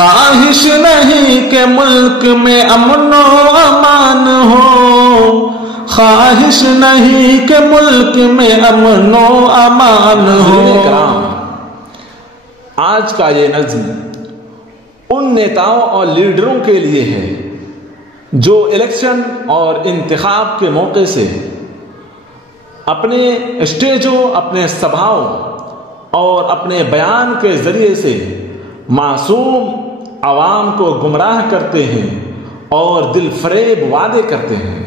خواہش نہیں کہ ملک میں امن و امان ہو، خواہش نہیں کہ ملک میں امن و امان ہو۔ آج کا یہ نظم ان نیتاؤں اور لیڈروں کے لیے ہے جو الیکشن اور انتخاب کے موقع سے اپنے اسٹیجوں، اپنے سبھاؤں اور اپنے بیان کے ذریعے سے معصوم عوام کو گمراہ کرتے ہیں اور دل فریب وعدے کرتے ہیں۔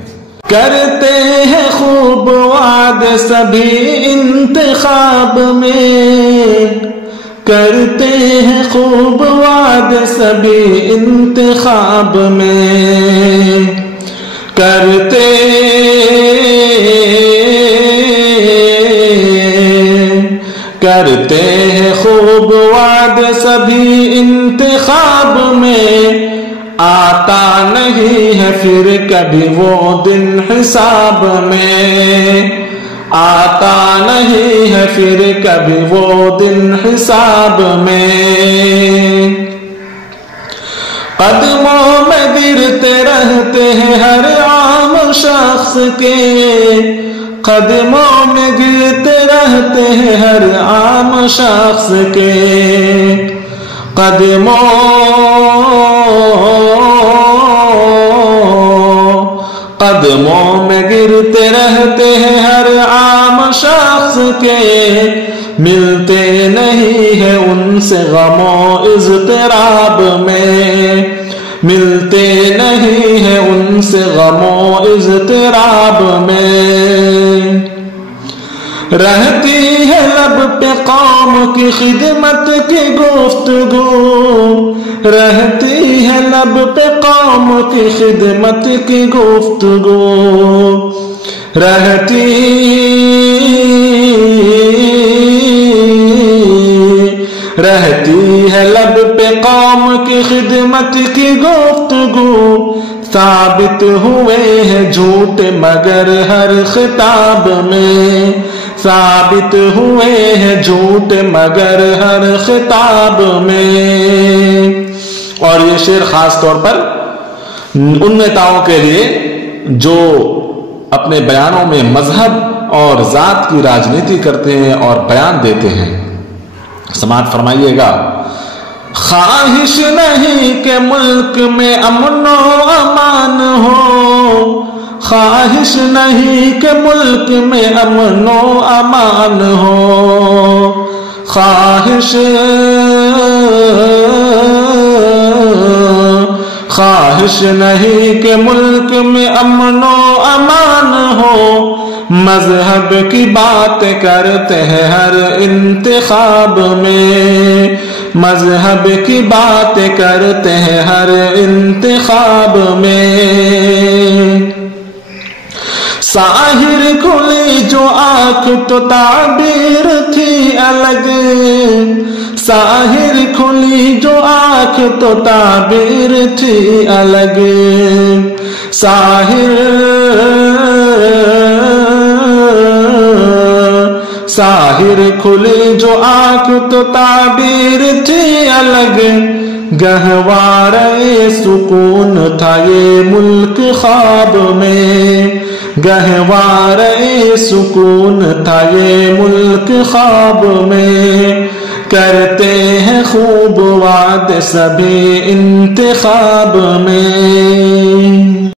کرتے ہیں خوب وعدے سبھی انتخاب میں، کرتے ہیں خوب وعدے سبھی انتخاب میں، کرتے ہیں خوب وعدے سبھی انتخاب میں، آتا نہیں ہے پھر کبھی وہ دن حساب میں، آتا نہیں ہے پھر کبھی وہ دن حساب میں۔ قدموں میں گرتے رہتے ہیں ہر عام شخص کے، قدموں میں گرتے رہتے ہیں ہر عام شخص کے، قدموں میں گرتے رہتے ہیں ہر عام شخص کے، ملتے نہیں ہیں ان سے غم و اضطراب میں، ملتے نہیں ہیں ان سے غم و اضطراب میں۔ رہتی ہے لب پہ قوم کی خدمت کی گفتگو، رہتی ہے لب پہ قوم کی خدمت کی گفتگو، رہتی ہے لب پہ قوم کی خدمت کی گفتگو، ثابت ہوئے ہیں جھوٹ مگر ہر خطاب میں، ثابت ہوئے ہیں جھوٹ مگر ہر خطاب میں۔ اور یہ شعر خاص طور پر ان نیتاؤں کے لیے جو اپنے بیانوں میں مذہب اور ذات کی راجنیتی کرتے ہیں اور بیان دیتے ہیں۔ سماعت فرمائیے گا۔ خواہش نہیں کہ ملک میں امن و امان ہو، خواہش نہیں کہ ملک میں امن و امان ہو، خواہش نہیں کہ ملک میں امن و امان ہو، مذہب کی بات کرتے ہیں ہر انتخاب میں، مذہب کی بات کرتے ہیں ہر انتخاب میں۔ ظاہر کھلی جو آنکھ تو تعبیر تھی الگ، ظاہر کھلی جو آنکھ تو تعبیر تھی الگ، ظاہر کھلی جو آنکھ تو تعبیر تھی الگ، گہوارے سکون تھا یہ ملک خواب میں، گہوارے سکون تھا یہ ملک خواب میں، کرتے ہیں خوب وعدے سبھی انتخاب میں۔